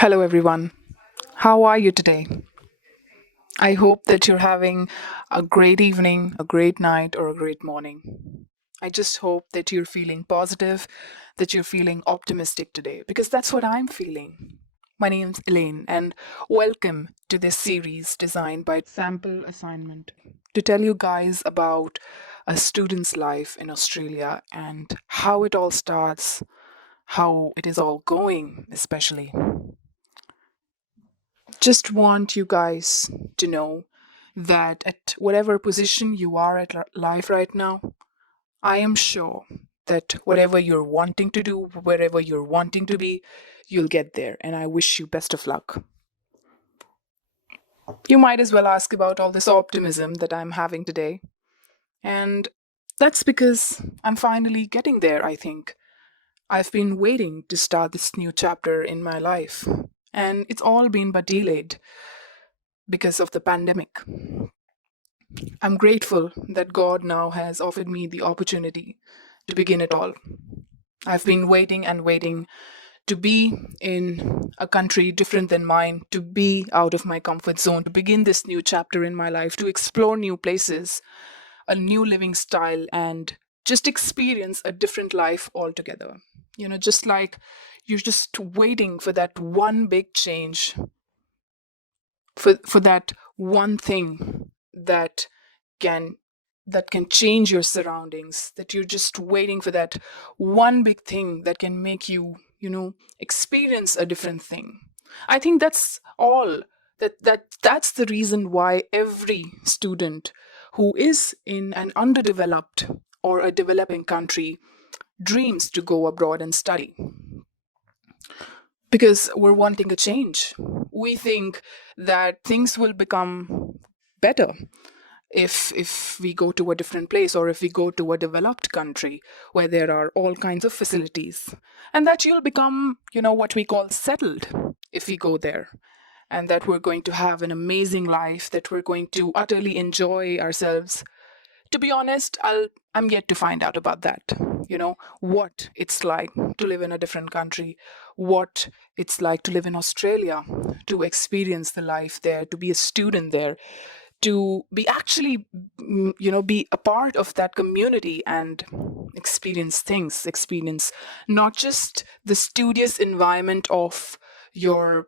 Hello, everyone. How are you today? I hope that you're having a great evening, a great night, or a great morning. I just hope that you're feeling positive, that you're feeling optimistic today, because that's what I'm feeling. My name's Elaine, and welcome to this series designed by Sample Assignment to tell you guys about a student's life in Australia and how it all starts, how it is all going, especially. Just want you guys to know that at whatever position you are at life right now, I am sure that whatever you're wanting to do, wherever you're wanting to be, you'll get there. And I wish you best of luck. You might as well ask about all this optimism that I'm having today. And that's because I'm finally getting there, I think. I've been waiting to start this new chapter in my life. And it's all been but delayed because of the pandemic. I'm grateful that God now has offered me the opportunity to begin it all. I've been waiting and waiting to be in a country different than mine, to be out of my comfort zone, to begin this new chapter in my life, to explore new places, a new living style, and just experience a different life altogether. Just like you're just waiting for that one big change, for that one thing can that can change your surroundings, that you're just waiting for that one big thing that can make you experience a different thing. I think that's all. That's the reason why every student who is in an underdeveloped or a developing country dreams to go abroad and study, because we're wanting a change. We think that things will become better if we go to a different place, or if we go to a developed country where there are all kinds of facilities, and that you'll become what we call settled if we go there, and that we're going to have an amazing life, that we're going to utterly enjoy ourselves. To be honest, I'm yet to find out about that. What it's like to live in a different country, what it's like to live in Australia, to experience the life there, to be a student there, to be actually be a part of that community and experience not just the studious environment of your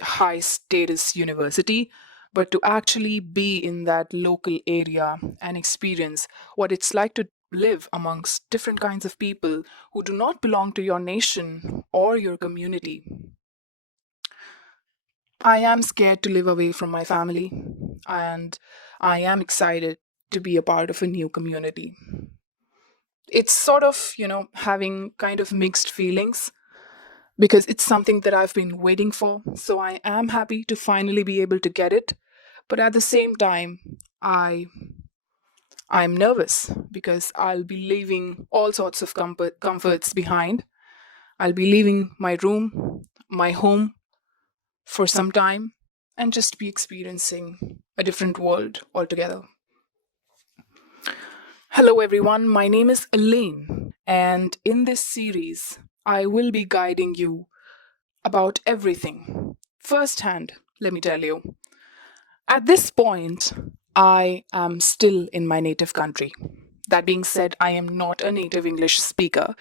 high status university, but to actually be in that local area and experience what it's like to live amongst different kinds of people who do not belong to your nation or your community. I am scared to live away from my family, and I am excited to be a part of a new community. It's sort of, having kind of mixed feelings, because it's something that I've been waiting for. So I am happy to finally be able to get it. But at the same time, I I'm nervous because I'll be leaving all sorts of comforts behind. I'll be leaving my room, my home for some time, and just be experiencing a different world altogether. Hello, everyone. My name is Alene, and in this series, I will be guiding you about everything firsthand. Let me tell you. At this point, I am still in my native country. That being said, I am not a native English speaker.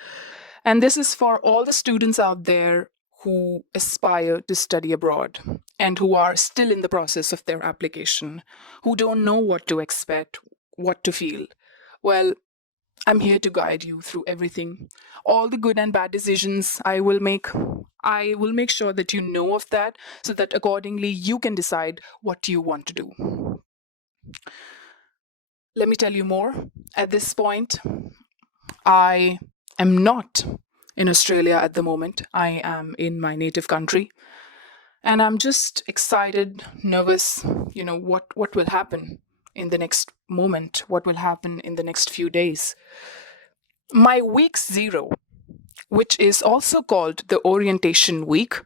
And this is for all the students out there who aspire to study abroad and who are still in the process of their application, who don't know what to expect, what to feel. Well, I'm here to guide you through everything. All the good and bad decisions I will make sure that you know of that, so that accordingly you can decide what you want to do. Let me tell you more. At this point, I am not in Australia at the moment. I am in my native country. And I'm just excited, nervous, what will happen in the next moment, what will happen in the next few days. My week zero, which is also called the orientation week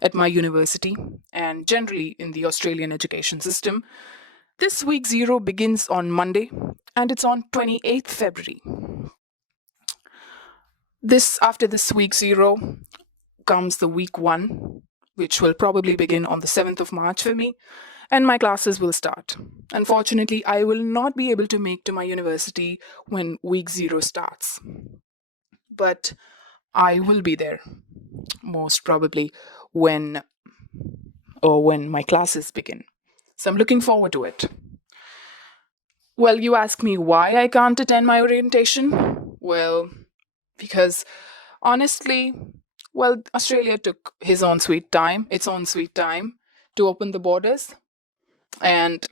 at my university and generally in the Australian education system, this week zero begins on Monday and it's on 28th February. After this week zero comes the week one, which will probably begin on the 7th of March for me, and my classes will start. Unfortunately, I will not be able to make to my university when week 0 starts, but I will be there most probably when when my classes begin. So I'm looking forward to it. Well, you ask me why I can't attend my orientation? Well, because honestly, well, Australia took its own sweet time to open the borders, and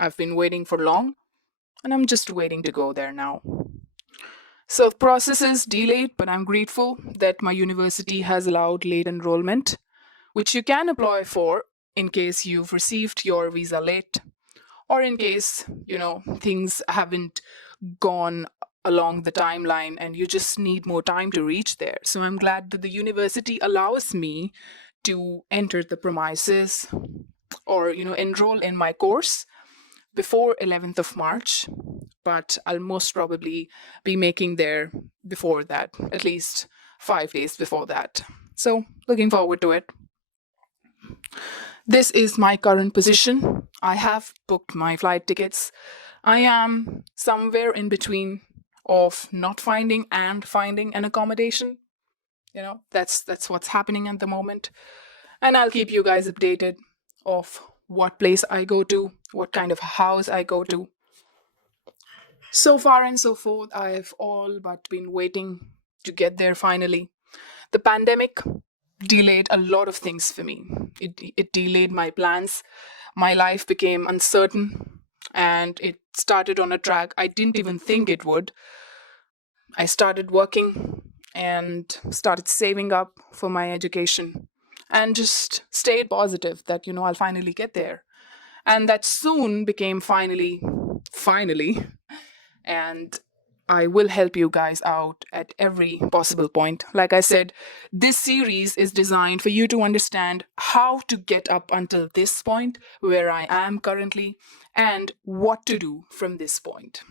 I've been waiting for long, and I'm just waiting to go there now. So the process is delayed, but I'm grateful that my university has allowed late enrollment, which you can apply for in case you've received your visa late, or in case, things haven't gone along the timeline and you just need more time to reach there. So I'm glad that the university allows me to enter the premises or, enroll in my course before 11th of March, but I'll most probably be making there before that, at least 5 days before that. So looking forward to it. This is my current position. I have booked my flight tickets. I am somewhere in between of not finding and finding an accommodation. That's what's happening at the moment. And I'll keep you guys updated of what place I go to, what kind of house I go to. So far and so forth, I've all but been waiting to get there finally. The pandemic delayed a lot of things for me. It delayed my plans. My life became uncertain and it started on a track I didn't even think it would. I started working and started saving up for my education and just stayed positive that, I'll finally get there. And that soon became finally. And I will help you guys out at every possible point. Like I said, this series is designed for you to understand how to get up until this point where I am currently and what to do from this point.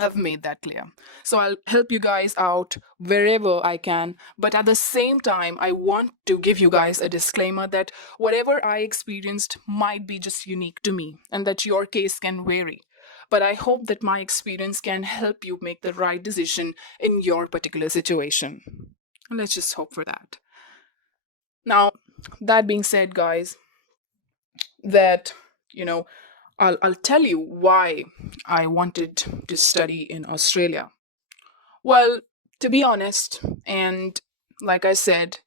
I've made that clear. So I'll help you guys out wherever I can. But at the same time, I want to give you guys a disclaimer that whatever I experienced might be just unique to me and that your case can vary. But I hope that my experience can help you make the right decision in your particular situation. Let's just hope for that. Now, that being said, guys, that, I'll tell you why I wanted to study in Australia. Well, to be honest, and like I said,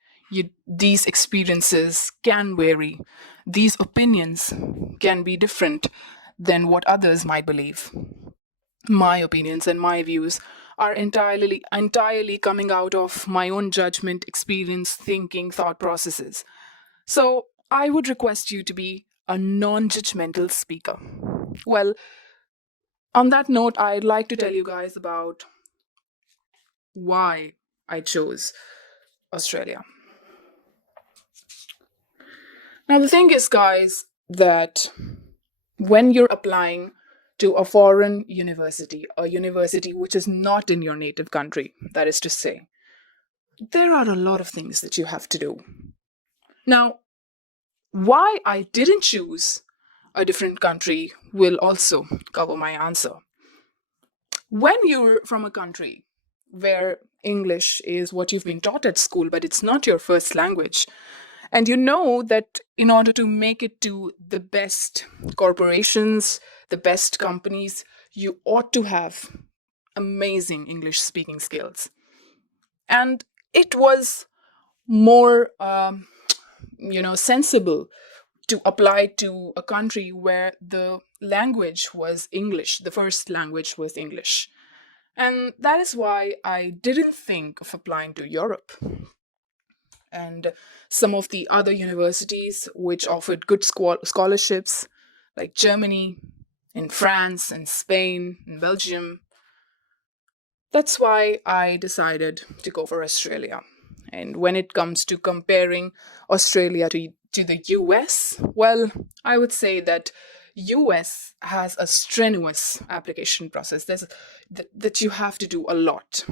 these experiences can vary. These opinions can be different than what others might believe. My opinions and my views are entirely coming out of my own judgment, experience, thinking, thought processes. So I would request you to be a non judgmental speaker. Well, on that note, I'd like to tell you guys about why I chose Australia. Now, the thing is, guys, that when you're applying to a foreign university, a university which is not in your native country, that is to say, there are a lot of things that you have to do. Now, why I didn't choose a different country will also cover my answer. When you're from a country where English is what you've been taught at school, but it's not your first language, and you know that in order to make it to the best corporations, the best companies, you ought to have amazing English speaking skills. And it was more, sensible to apply to a country where the language was English, the first language was English. And that is why I didn't think of applying to Europe and some of the other universities which offered good scholarships, like Germany, in France, and Spain, and Belgium. That's why I decided to go for Australia. And when it comes to comparing Australia to the US, well, I would say that US has a strenuous application process. That you have to do a lot.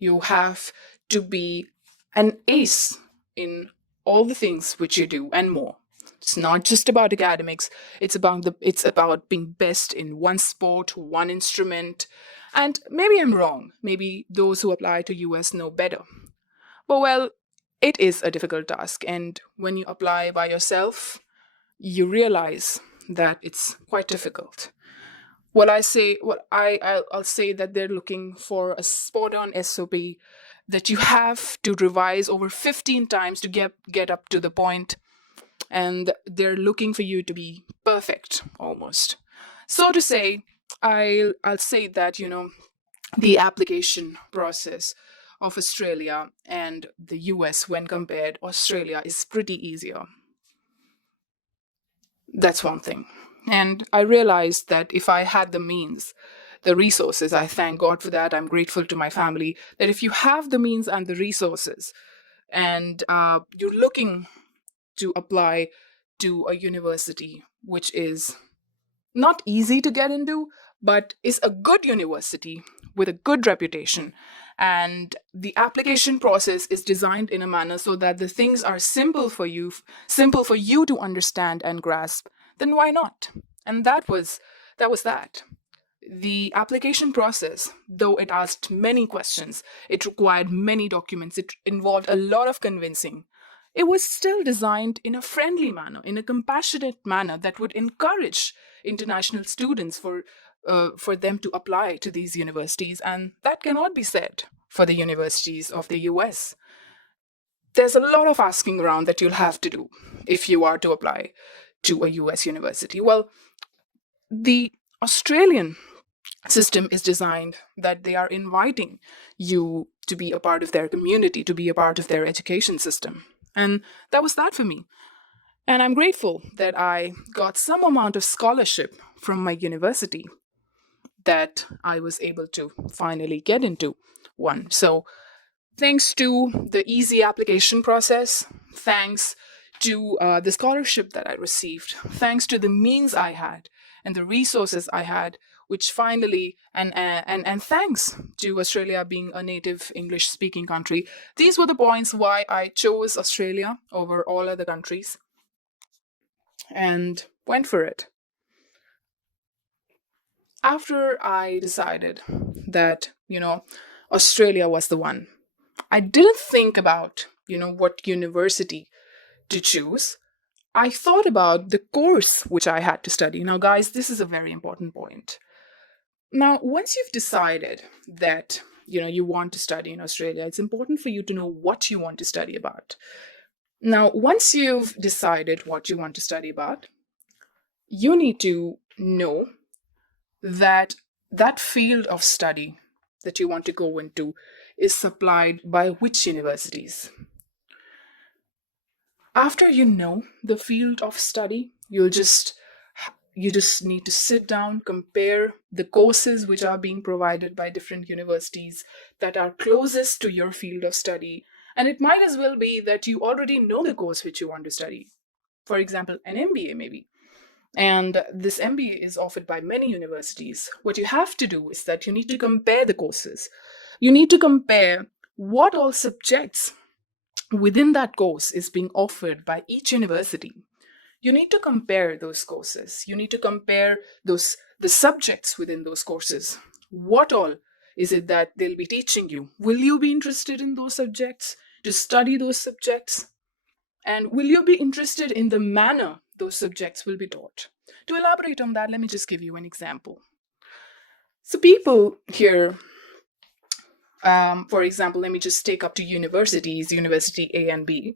You have to be an ace in all the things which you do and more. It's not just about academics. It's about being best in one sport, one instrument. And maybe I'm wrong. Maybe those who apply to US know better. But well, it is a difficult task, and when you apply by yourself, you realize that it's quite difficult. I'll say that they're looking for a spot on SOP that you have to revise over 15 times to get up to the point, and they're looking for you to be perfect almost. So to say, I'll say that the application process of Australia and the US, when compared, Australia is pretty easier. That's one thing. And I realized that if I had the means, the resources, I thank God for that. I'm grateful to my family that if you have the means and the resources, and you're looking to apply to a university which is not easy to get into, but is a good university with a good reputation. And the application process is designed in a manner so that the things are simple for you to understand and grasp, then why not? And that was that. The application process, though it asked many questions, it required many documents, it involved a lot of convincing. It was still designed in a friendly manner, in a compassionate manner that would encourage international students for them to apply to these universities, and that cannot be said for the universities of the US. There's a lot of asking around that you'll have to do if you are to apply to a US university. Well, the Australian system is designed that they are inviting you to be a part of their community, to be a part of their education system. And that was that for me. And I'm grateful that I got some amount of scholarship from my university that I was able to finally get into one. So, thanks to the easy application process, thanks to the scholarship that I received, thanks to the means I had and the resources I had, which finally, and thanks to Australia being a native English speaking country, these were the points why I chose Australia over all other countries and went for it. After I decided that, Australia was the one, I didn't think about, what university to choose. I thought about the course which I had to study. Now, guys, this is a very important point. Now, once you've decided that, you want to study in Australia, it's important for you to know what you want to study about. Now, once you've decided what you want to study about, you need to know that that field of study that you want to go into is supplied by which universities. After you know the field of study, you just need to sit down, compare the courses which are being provided by different universities that are closest to your field of study. And it might as well be that you already know the course which you want to study. For example, an MBA maybe. And this MBA is offered by many universities. What you have to do is that you need to compare the courses. You need to compare what all subjects within that course is being offered by each university. You need to compare those courses. You need to compare the subjects within those courses. What all is it that they'll be teaching you? Will you be interested in those subjects, to study those subjects? And will you be interested in the manner those subjects will be taught? To elaborate on that, let me just give you an example. So people here, for example, let me just take up to universities, University A and B.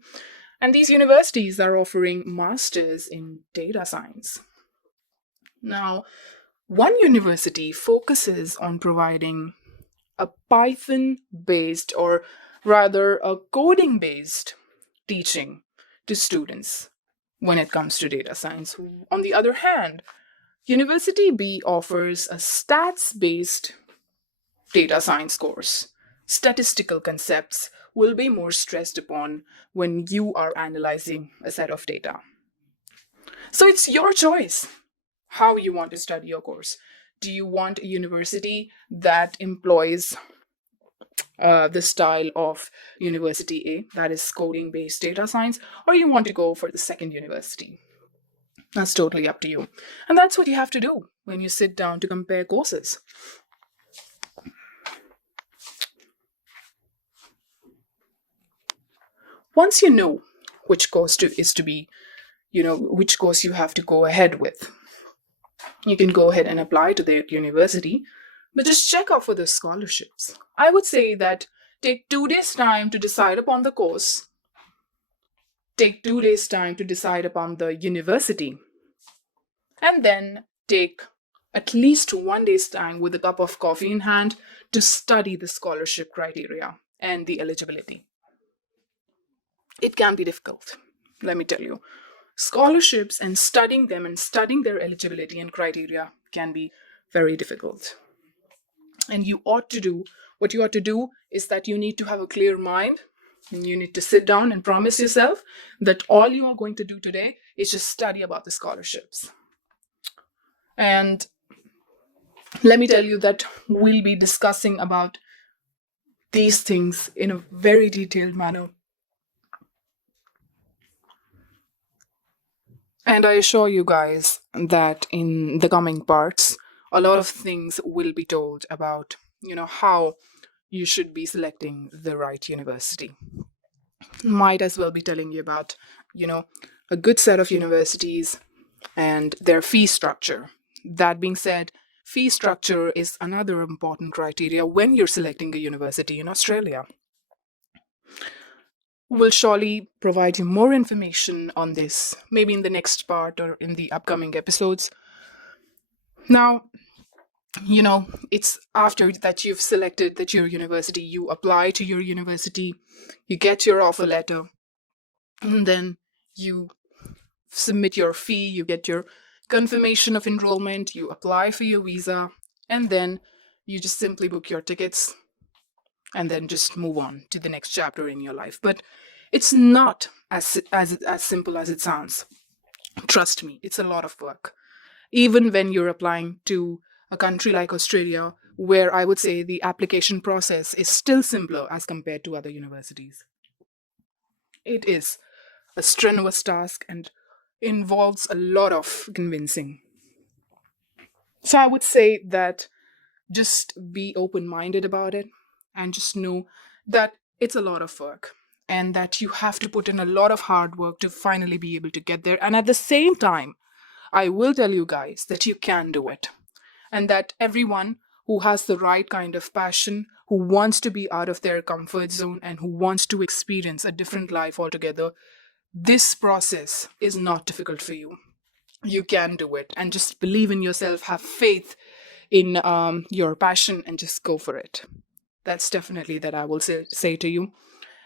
And these universities are offering masters in data science. Now, one university focuses on providing a Python-based, or rather a coding-based teaching to students when it comes to data science. On the other hand, University B offers a stats-based data science course. Statistical concepts will be more stressed upon when you are analyzing a set of data. So it's your choice how you want to study your course. Do you want a university that employs the style of University A, that is coding based data science, or you want to go for the second university. That's totally up to you. And that's what you have to do when you sit down to compare courses. Once you know which course is to be, which course you have to go ahead with, you can go ahead and apply to the university, but just check out for the scholarships. I would say that take 2 days' time to decide upon the course, take 2 days' time to decide upon the university, and then take at least 1 day's time with a cup of coffee in hand to study the scholarship criteria and the eligibility. It can be difficult, let me tell you. Scholarships and studying them and studying their eligibility and criteria can be very difficult. And what you ought to do is that you need to have a clear mind, and you need to sit down and promise yourself that all you are going to do today is just study about the scholarships. And let me tell you that we'll be discussing about these things in a very detailed manner. And I assure you guys that in the coming parts, a lot of things will be told about, how you should be selecting the right university. Might as well be telling you about, a good set of universities and their fee structure. That being said, fee structure is another important criteria when you're selecting a university in Australia. We'll surely provide you more information on this, maybe in the next part or in the upcoming episodes. Now, it's after that you've selected that your university, you apply to your university, you get your offer letter, and then you submit your fee, you get your confirmation of enrollment, you apply for your visa, and then you just simply book your tickets and then just move on to the next chapter in your life. But it's not as simple as it sounds. Trust me, it's a lot of work. Even when you're applying to a country like Australia, where I would say the application process is still simpler as compared to other universities. It is a strenuous task and involves a lot of convincing. So I would say that just be open-minded about it and just know that it's a lot of work and that you have to put in a lot of hard work to finally be able to get there. And at the same time, I will tell you guys that you can do it, and that everyone who has the right kind of passion, who wants to be out of their comfort zone and who wants to experience a different life altogether, this process is not difficult for you. You can do it, and just believe in yourself, have faith in your passion, and just go for it. That's definitely that I will say to you.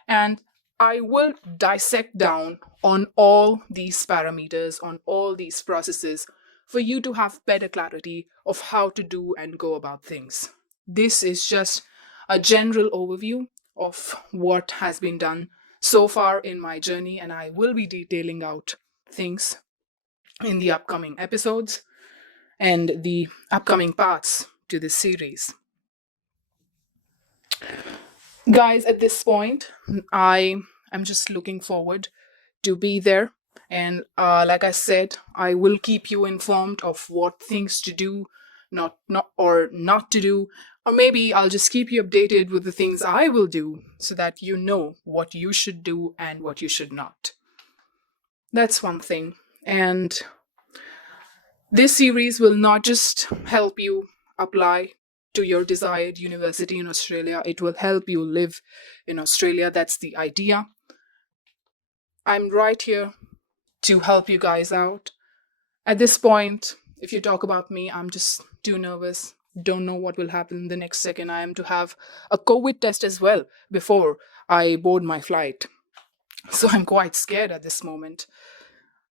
And I will dissect down on all these parameters, on all these processes, for you to have better clarity of how to do and go about things. This is just a general overview of what has been done so far in my journey, and I will be detailing out things in the upcoming episodes and the upcoming parts to this series. Guys, at this point, I am just looking forward to be there. And like I said, I will keep you informed of what things to do, not to do, or maybe I'll just keep you updated with the things I will do so that you know what you should do and what you should not. That's one thing. And this series will not just help you apply to your desired university in Australia, it will help you live in Australia. That's the idea. I'm right here to help you guys out. At this point, if you talk about me, I'm just too nervous. Don't know what will happen the next second. I am to have a COVID test as well before I board my flight. So I'm quite scared at this moment.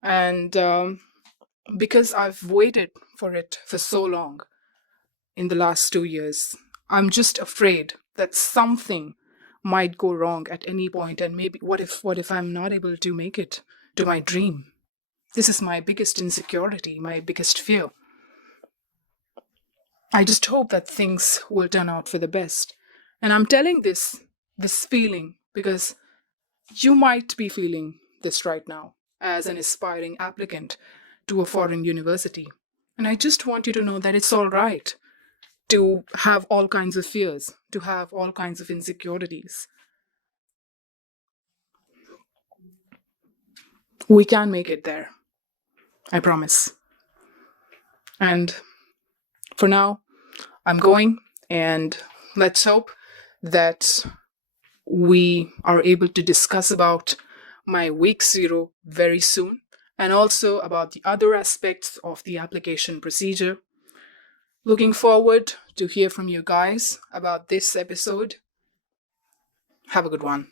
And because I've waited for it for so long in the last 2 years, I'm just afraid that something might go wrong at any point, and maybe what if I'm not able to make it to my dream? This is my biggest insecurity, my biggest fear. I just hope that things will turn out for the best And I'm telling this feeling because you might be feeling this right now as an aspiring applicant to a foreign university. And I just want you to know that it's all right to have all kinds of fears, to have all kinds of insecurities. We can make it there. I promise. And for now, I'm going, and let's hope that we are able to discuss about my week 0 very soon, and also about the other aspects of the application procedure. Looking forward to hear from you guys about this episode. Have a good one.